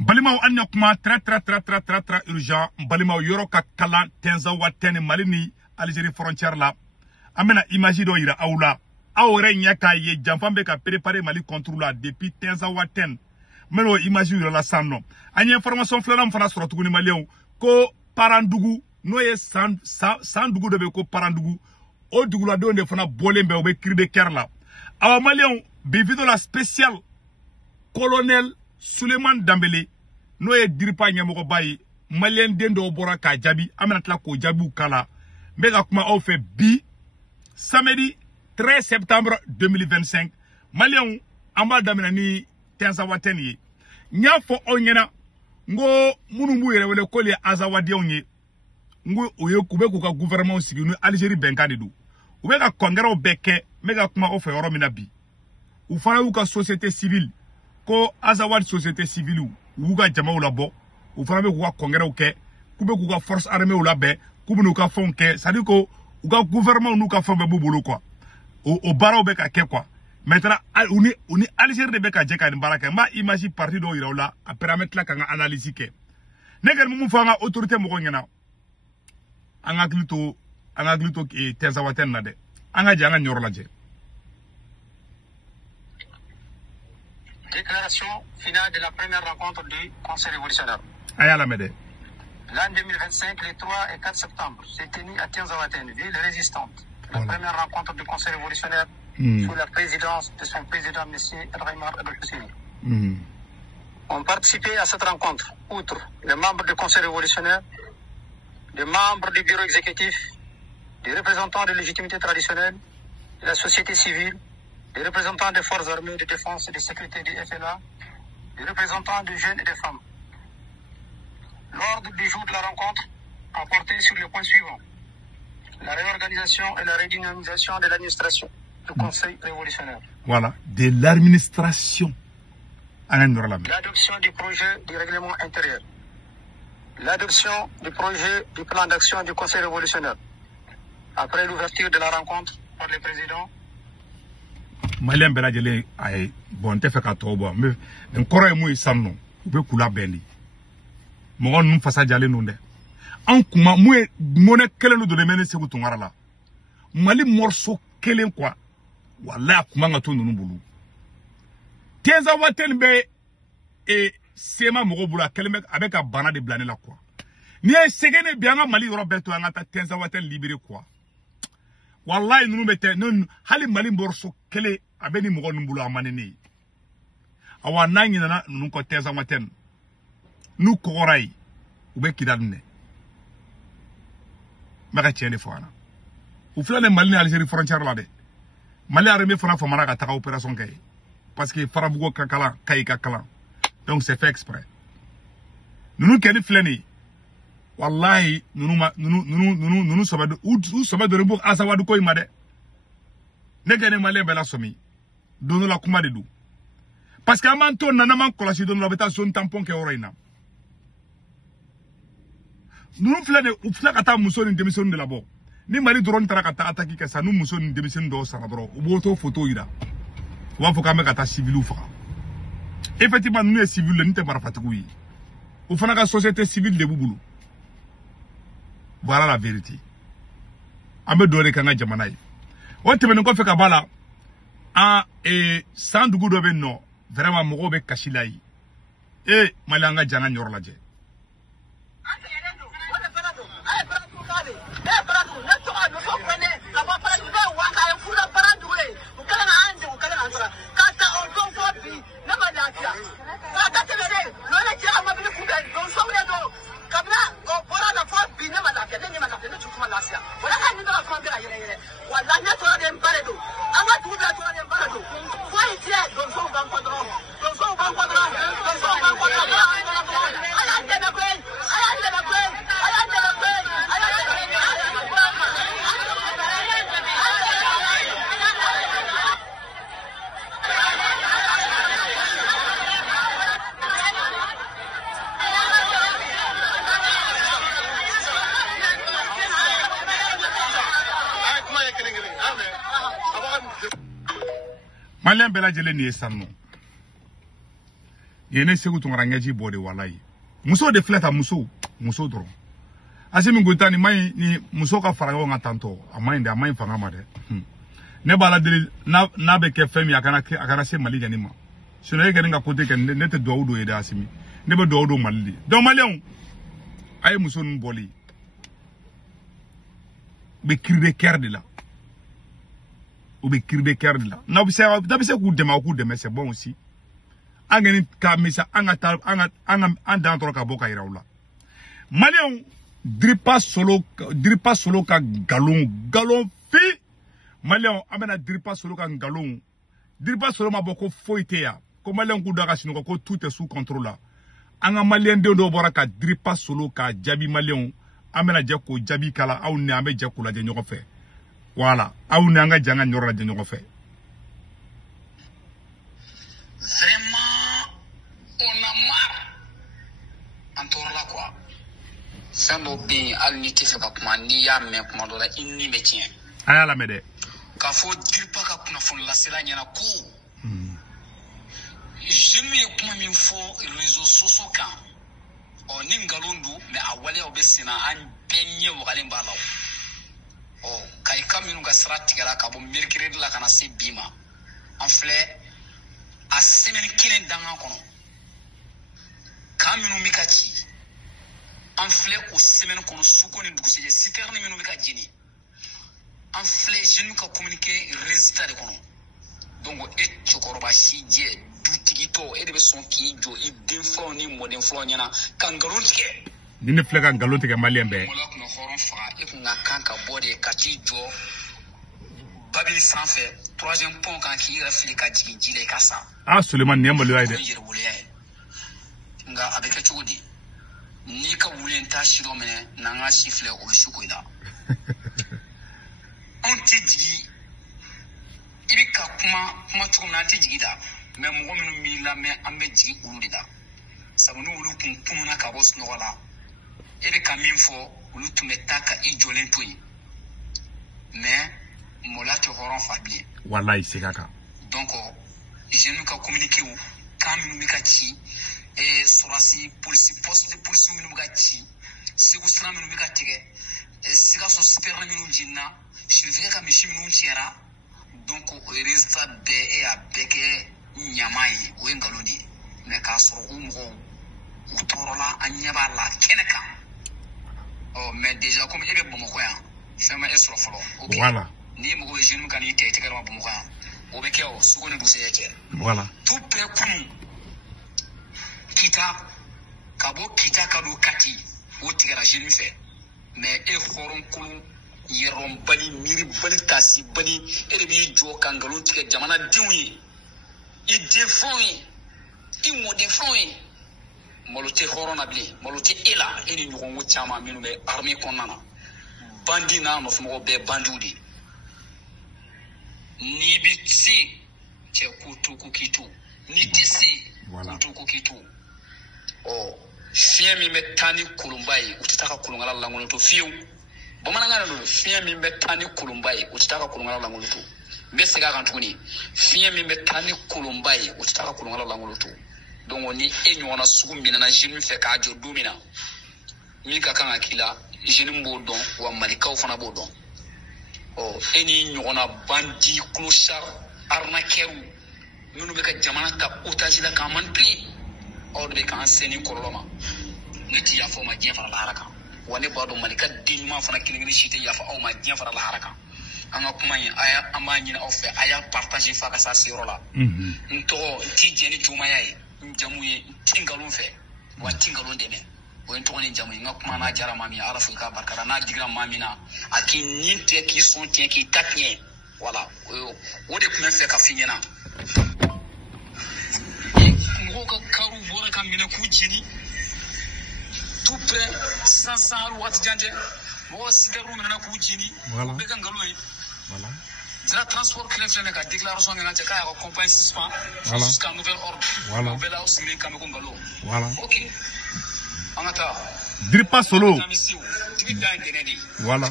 Balimaw anya kuma très urgent. Balimaw yoro ka kala tenza watene malini Algérie frontière la. Amena imagi do ira aula. Awre nyaka ye jamfambe ka préparer Mali contre la depuis tenza watene. Meno imagi ira la sanno. Anya information flanam fana sura tuguni malien ko parandugu no ye sandugu de be ko parandugu. O dugu la donde fana bolembe o be cri de cœur la. Awa malien bivido la spécial colonel Suleiman Dambélé no ye diripa nyamoko bayi malien dendo bora ka jabi amena tla ko jabu kala mega kuma au fait bi samedi 13 septembre 2025 malien amba damena ni tenza wateni nya fo onyena ngo munu yere wele ko le azawadi onye ngo oye kube ko ka gouvernement sigi no Algérie benkani du ube ka kongere obeke mega kuma au fait yoro mina bi u fana u ka société civile ko azawad société civile ou ga jama ou la bo ou fana be ko ka kongere o ke kube ko ka force armée ou la be kube no ka fon ke ça dit ko ou ga gouvernement nou ka fon be bobolo quoi o baro be ka ke quoi maintenant uni Algérie de be ka je ka ni baraka ma image parti do ira la a permettre la ka analyse ke negal mu fanga autorité mo ko ngena anga glito ke tezawaten na de anga janga nyoro la je. Déclaration finale de la première rencontre du Conseil révolutionnaire. Ayala Mede. L'an 2025, les 3 et 4 septembre, s'est tenu à Tianzawaten, ville résistante. La première rencontre du Conseil révolutionnaire sous la présidence de son président, M. Elraïmar El-Husseini. Ont participé à cette rencontre, outre les membres du Conseil révolutionnaire, des membres du bureau exécutif, des représentants de légitimité traditionnelle, de la société civile, des représentants des forces armées de défense et de sécurité du FLA, des représentants des jeunes et des femmes. L'ordre du jour de la rencontre a porté sur les points suivants: la réorganisation et la redynamisation de l'administration du Conseil révolutionnaire. Voilà, de l'administration. L'adoption du projet du règlement intérieur. L'adoption du projet du plan d'action du Conseil révolutionnaire. Après l'ouverture de la rencontre par le président, Malien Beradjele ay bon te feka tobo me nkoro emu isamno ube kula bendi mo num fasa jale nunde an kuma mu mona kelen do mene segu tungara la Mali morceau kelen quoi wallahi kuma ngatu nunu bulu tenza watel be e sema mo bulu kelme avec a bana de blaner la quoi ni e segene bianga Mali Roberto ngata tenza watel libéré quoi wallahi nunu bete non hali Mali morceau kele abeni mo numbulu amanene awa nanyi na nunu ko tenza waten nu korai ube kidadne maka tiene fona ou flane Mali Algérie frontière la de Mali armée fona fomana ka taka opération kay parce que farabugo kakala kay kakala donc c'est fait exprès nunu kedi flane wallahi nunu soba ou soba de rebo asawadu ko imade negene Mali bela somi dono la kuma de du parce que amanto nana man kolasi dono la beta zone tampon ke oroina nunu flane ou flaka kata musoni démission de la bo ni Mali drone tara kata attaquer que ça nous musoni démission do sara dro ou boto photo ira wa foka me kata civil ou fa effectivement nous est civil ni te marafatiku yi ou fana ka société civile de bubulu. Voilà la vérité. Ambe dore kanga jamanai. On te mène ko fe ka bala a et sans dugu do be no vraiment mo be kashilai e malanga jana nyor la je Malien Beradjele ni esamno yene segu tungara ngeji bode wallahi muso de fleta muso dron asimi ngota ni mai ni muso ka farago nga tanto amai nda amai fanga made ne bala dili na be ke femi akana se mali ganima sino ye ganinga kote ke ne te do ede asimi ne be do mali do malion ay muso nun boli be kirbe kerdi la ou be kirbe kerdi la na observe ku dema c'est bon aussi angeni ka misa anga anda tro ka boka iraula malion dripa solo ka galon fi malion amena dripa solo ka galon dripa solo ma boko foite ya ko malion ku daga sino ko tout est sous contrôle là anga malien de do bora ka dripa solo ka jabi malion amena je ko jabi kala aw ne ame je ko la de nyoko fe voilà aw ne anga janga nyoro la de nyoko fe vraiment on a marre encore là quoi sando bi al niti fe ka kuma ni ya me kuma do la inni be tien aya la mede ka fo dripa ka kuna fon la sela nyana ko je me kuma min fo réseaux sociaux kan o ni ngalondu me awale obesina an benye wogale mbalaw o kai kaminu ga stratigala ka bo mercredi la kana se bima en flé a semaine kilen danga kono kaminu mikachi en flé o semaine kono suko ni duguse je citerne minu mikaji ni en flé je nous ka communiquer résultat de kono donc et chokoroba sije dutigito e de son ki jo i denfo ni modern flow nyana kan galontique ni ne flega galontique malembe mo la ko horon fa e ko nga kanka bode kati jo babili sanfé troisième pont kan ki afrika jile kasa Suleiman ne mbalo ayde nga abeka chudi ni ka wulen tashiro me na nga sifle o shukoida on ti jigi ibika kuma tukuna ti jigi da mais mo minu mi la mais ambe jigi ulu da sabu no ulu kun na ka bos no wala ebe ka min fo ulu tumetaka i jolento yi mais mo la te horon fabli wallahi sekaka donc je nous ka communiquer ou quand nous mikati et sorasi police poste de police nous mikati c'est que ça nous mikati et c'est que so super nous jinna je vais ka mishi nous tiara donc résultat be et abeke nyamai o ngalodi mais ka so umro utorola anyaba la keneka oh mais déjà comme ebe bomoko ya c'est ma esro folo OK voilà ni mo je nous kan ite te garma bomoko ya obekeo suko ne buse yake voilà tout près kunu kita kabo kita kado kati o tigara jenu fe mais e foron kulu yerom bali miri bali tasi bali e bi jo kangalon tige jamana diwi i defoni i mo defoni molote horona bli molote ela eni nyugo chama minu be armée konana bandi na no fumo be bandudi ni bitsi che kutu kukitu ni tisi kutu kukitu oh fie mi metani kulumbai utitaka kulungala la ngoloto fiu bomana ngana no fie mi metani kulumbai utitaka kulungala la ngoloto mbese ga kantuni fie mi metani kulumbai utitaka kulungala la ngoloto donc ni enyo na sugumina na jinu fe ka jo dumina mi ka kan akila jinu mbodon wa malika ufana bodon oh eni nyona bandi clochard arnaqueur minu be ka jamana ka otage la ka manpi o be ka enseigne koloma niti ya fo ma jefara la haraka woni bado malika dinuma fana kilingri shite ya fa o ma jefara la haraka anga kuma yin aya amanyi na ofe aya partager fa ka sa siro la nto ti jeni chuma yayi njamuye tingalon fe wa tingalon deme o nto ni njamuye ngakuma na jara mami arafu ka barkara na digra mami na aki ninte ki son tien ki tapien voilà o de kuma fe ka finyena ngo ka karu bora ka mina ku jini tout près sans wat jante mo sigaru mina ku jini be kan galo yi voilà la transport client ka déclaration nga ka ya compagnie suspend jusqu'à nouvel ordre voilà bela aussi mais kam ko ngalo voilà OK angata dripa solo voilà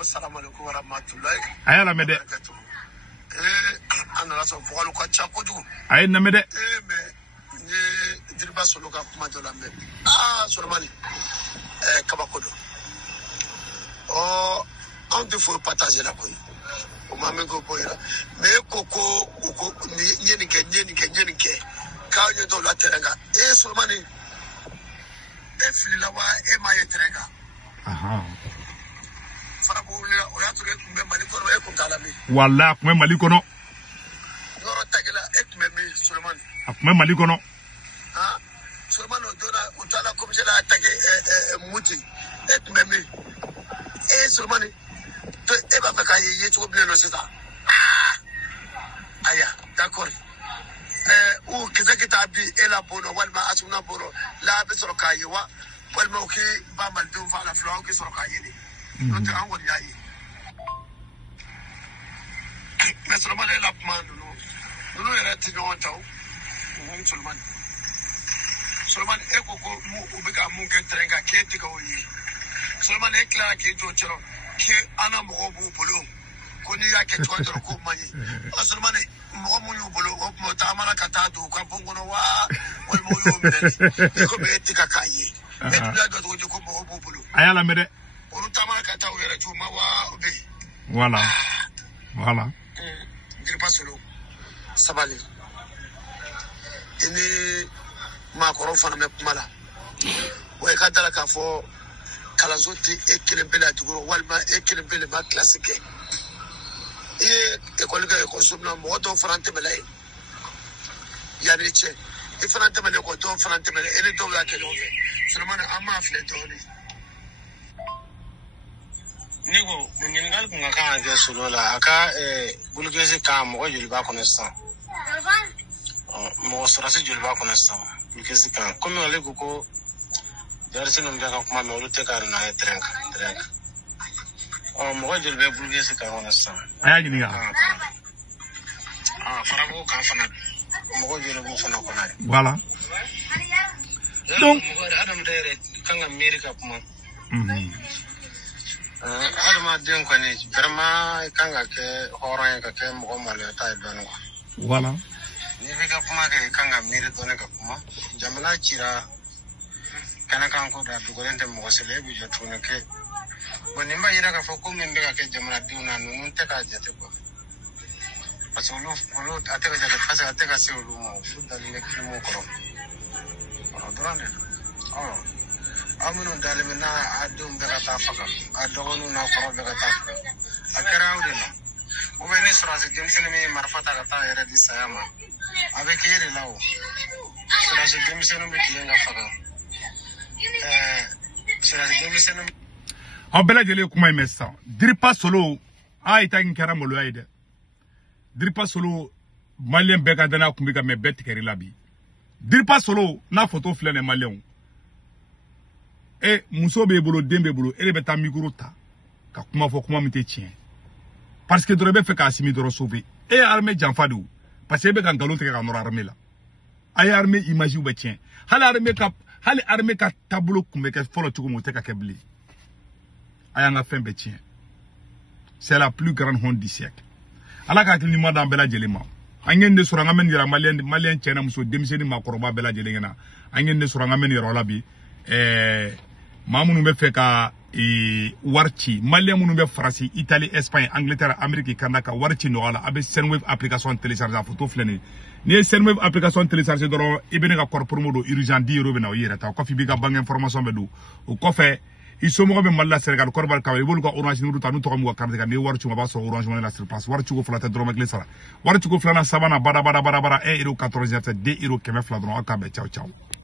assalamu alaikum wa rahmatullahi ayala mede ana la so fo ko cha ko du ay na mede mais taara solo ka kuma dɔ la mɛ Solomani kabako don anw tɛ foyi partager la koyi o ma min ko bɔ yira mɛ e ko ko n ye nin kɛ k'aw ɲɛ t'o la terrain kan Solomani e filila wa e m'a ye terrain kan farabu wulila o y'a sɔrɔ e tun bɛ Mali kɔnɔ e kun t'a la min wala a tun bɛ Mali kɔnɔ yɔrɔ tagila e tun bɛ min Solomani a tun bɛ Mali kɔnɔ Solomani o donna u taara commissaire y'a tagɛ Muti e tun bɛ min Solomani e b'a fɛ k'a ye cogo bilen nɔ sisan aya d'accord u kisɛ ki taa bi e la bon walima Asuna bon la a bɛ sɔrɔ k'a ye wa walima o k'i ba malidenw faga la fila aw k'i sɔrɔ k'a ye de n'o tɛ an kɔni y'a ye mɛ Solomani e la kuma ninnu yɛrɛ tɛ ɲɔgɔn ta o Solomani e ko ko u bɛ ka mun kɛ terrain kan k'e tɛ ka o ye Solomani e tilara k'i jɔ cɛrɔ k'an ka mɔgɔw b'u bolo ko n'i y'a kɛ cogo dɔrɔn k'o man ɲi Solomani mɔgɔ mun y'u bolo o tuma taamana ka taa don u ka bon kɔnɔ wa walima u y'o minɛ de komi e tɛ ka k'a ye e tun y'a dɔn cogo di ko mɔgɔw b'u bolo a y'a lamɛn dɛ olu taamana ka taa u yɛrɛ jugu ma wa o bɛ yen voilà Diriba Solo sabali i ni maakɔrɔw fana bɛ kuma la wa i ka dala k'a fɔ kalanso tɛ e kelen pe la tuguni walima e kelen pe de ma kilasi kɛ i ye ekɔli kɛ ekɔliso min na mɔgɔ dɔw fana tɛmɛla yen yanni cɛ i fana tɛmɛlen kɔ dɔw fana tɛmɛlen e ni dɔw y'a kɛ ɲɔgɔn fɛ Solomani an m'a filɛ dɔɔnin ni ko ɲininkali kun ka kan ka kɛ Solo la a ka Bulukesi kan mɔgɔ joli b'a kɔnɔ sisan mɔgɔ sɔrɔsi joli b'a kɔnɔ sisan Bulukesi kan komi ale ko darisi ninnu bɛ ka kuma mɛ olu tɛ ka n'a ye terrain kan mɔgɔ joli bɛ Bulukesi kan kɔnɔ sisan a y'a ɲininka farabu kan fana mɔgɔ joli b'u fana kɔnɔ ye voilà donc mɔgɔ adamaden yɛrɛ kan ka miiri ka kuma adamaden kɔni vraiment kan ka kɛ hɔrɔn ye ka kɛ mɔgɔ maloyata ye dɔɔnin voilà n'i b'i ka kuma kɛ kan ka miiri dɔɔnin ka kuma jamana cira kɛnɛkan ko da dogolen tɛ mɔgɔ si la e bɛ jɔ tuguni kɛ bon nin b'a yira k'a fɔ ko min bɛ ka kɛ jamanadenw na ninnu tɛ k'a jate kuwa parce que olu a tɛ ka jate parce que a tɛ ka se olu ma olu dalen bɛ kilimu kɔrɔ o dɔrɔn de don aw minnu dalen bɛ n'a a denw bɛ ka taa faga a dɔgɔninw n'a kɔrɔw bɛ ka taa faga a kɛra aw de la ou bien ni sɔrɔdasi denmisɛnnin min ye marifa ta ka taa a yɛrɛ di saya ma a bɛ kɛ e de la o sɔrɔdasi denmisɛnninw bɛ tiɲɛ ka faga sɔrɔdasi denmisɛnninw aw bɛɛ lajɛlen kuma in mɛn sisan Diriba Solo a ye ta nin kɛra maloya ye dɛ Diriba Solo maliyɛn bɛɛ ka danaya kun bɛ ka mɛ bɛɛ tigɛr'i la bi Diriba Solo n'a photo filɛ nin ye maliyɛnw muso b'e bolo den b'e bolo e de bɛ taa micro ta ka kuma fɔ kuma min tɛ tiɲɛ parce que dɔrɔn i bɛ fɛ k'a simi dɔrɔn sauver e ye armée janfa de o parce que e bɛ ka nkalon tigɛ ka nɔrɔ armée la a ye armée image bɛ tiɲɛ hali armée ka taabolo kun bɛ kɛ fɔlɔ cogo min o tɛ ka kɛ bilen a y'an ka fɛn bɛɛ tiɲɛ c'est la plus grande honte du siècle ala ka hakili ɲuman d'an bɛɛ lajɛlen ma an ye nin de sɔrɔ an ka mɛn nin yira maliyɛn cɛ na muso denmisɛnnin maakɔrɔba bɛɛ lajɛlen ɲɛna an ye nin de sɔrɔ an ka mɛn nin yɔrɔ la bi maa minnu bɛ fɛ ka wari ci maliyɛn minnu bɛ Faransi Italie Espagne Angleterre Amérique Canada ka wari ci nɔgɔya la a bɛ Sendwave application télécharger a photo filɛ nin ye n'i ye Sendwave application télécharger dɔrɔn i bɛ ne ka kɔrɔ promo don urgent 10 € bɛ na o yɛrɛ ta o kɔfɛ i b'i ka banque information bɛ don o kɔfɛ i somɔgɔ bɛ Mali la Sénégal Côte d'Ivoire Cameroun i b'olu ka orange numéro ta n'u tɔgɔ m'u ka carte kan n'i ye wari ci u ma a b'a sɔrɔ orange money la sur place wari ciko fila tɛ dɔrɔmɛ kelen sara wari ciko filanan sabanan bara 1 € 97 2 € 100 dɔrɔn aw k'a bɛɛ ciao ciao